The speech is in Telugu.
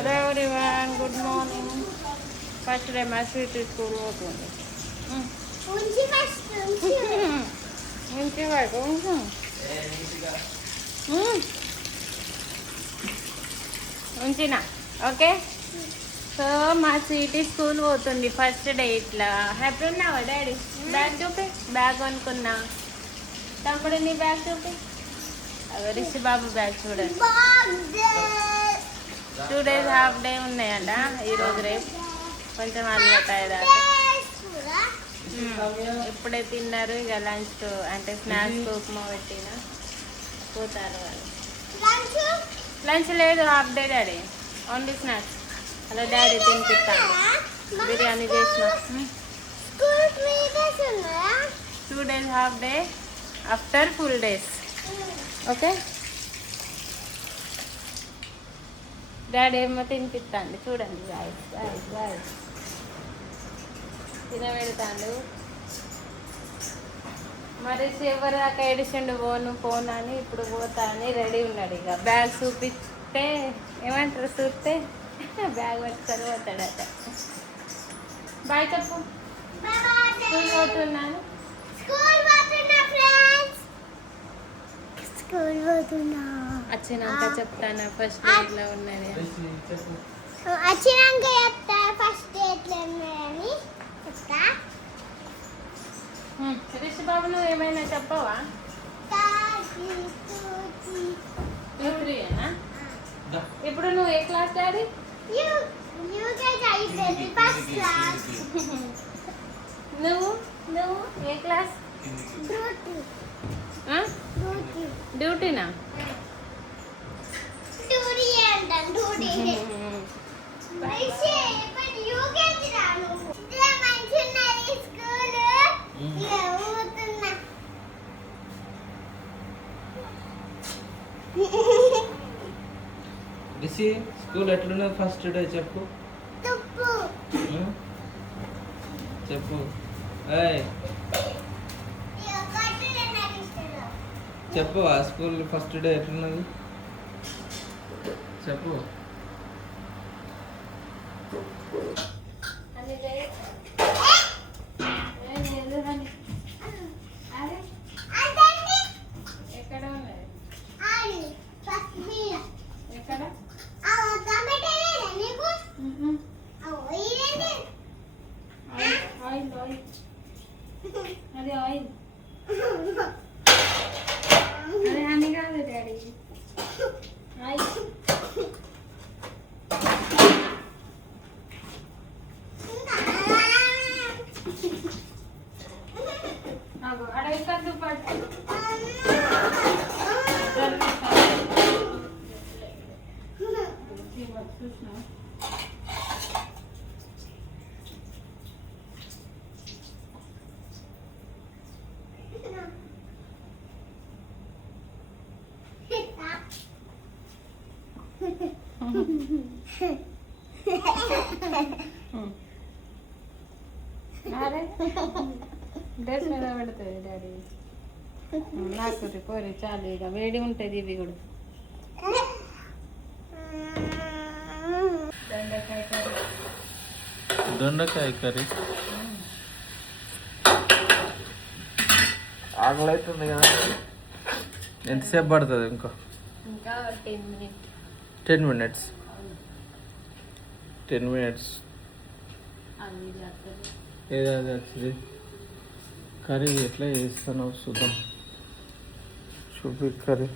Hello everyone, good morning. First day మా స్వీట్ స్కూల్ పోతుంది. ఉంచినా ఓకే. సో మా స్వీటీ స్కూల్ పోతుంది ఫస్ట్ డే. ఇట్లా హ్యాపీ ఉన్నావా డాడీ? బ్యాగ్ చూపి. బ్యాగ్ అనుకున్నా. తమ్ముడు నీ బ్యాగ్ చూపి. రిషి బాబు బ్యాగ్ చూడండి. 2 days హాఫ్ డే ఉన్నాయంట ఈరోజు రేపు. కొంచెం అలవాటాయి దాకా. ఇప్పుడే తిన్నారు. ఇక లంచ్ అంటే స్నాక్స్ ఉప్మా పెట్టిన పోతారు వాళ్ళు. లంచ్ లేదు, half day daddy, only snacks. అలా డాడీ తినిపిస్తాను. బిర్యానీ చేసిన. 2 days half day after full days. Okay, daddy ఏమో తినిపిస్తాండి చూడండి. వాయిస్ తినబెడతాడు. మరి ఎవరు దాకా ఏడిచిండు పోను అని. ఇప్పుడు పోతా అని రెడీ ఉన్నాడు. ఇక బ్యాగ్ చూపిస్తే ఏమంటారు, చూస్తే బ్యాగ్ పట్టుకొని పోతాడట. బాయ్ చెప్పు. స్కూల్ పోతున్నాను. వచ్చినాక చెప్తాను ఫస్ట్ ఎట్లా ఉన్నది. వచ్చినాక చెప్తా ఫస్ట్ ఎట్లా ఉన్నదని చెప్తా. రిషి బాబు నువ్వు ఏమైనా చెప్పవా? ఇప్పుడు నువ్వు ఏ క్లాస్ డాడీ? నువ్వు ఏ క్లాస్? డ్యూటీనా? రిషి స్కూల్ ఎట్లున్నది ఫస్ట్ డే చెప్పు. చెప్పు. చెప్పు ఆ స్కూల్ ఫస్ట్ డే ఎట్లున్నది చెప్పు. ఎక్కడ ఉన్నది? ఎక్కడ? ఆయిల్ అది ఆయిల్. అదే అని కాదు డాడీ, ఆయిల్. అడవి కద్దు పట్టు. చూసినా అరే డ్రెస్ మీద పెడుతుంది డాడీ. నాకు పోరి చాలు, ఇక వేడి ఉంటుంది. ఇవి కూడా దొండకాయ కర్రీ. ఆకలి అవుతుంది కదా. ఎంతసేపు పడుతుంది? ఇంకా 10 minutes. 10 minutes. ఏదో అది వచ్చింది. కర్రీ ఎట్లా చేస్తున్నావు చూద్దాం. చూపి కర్రీ.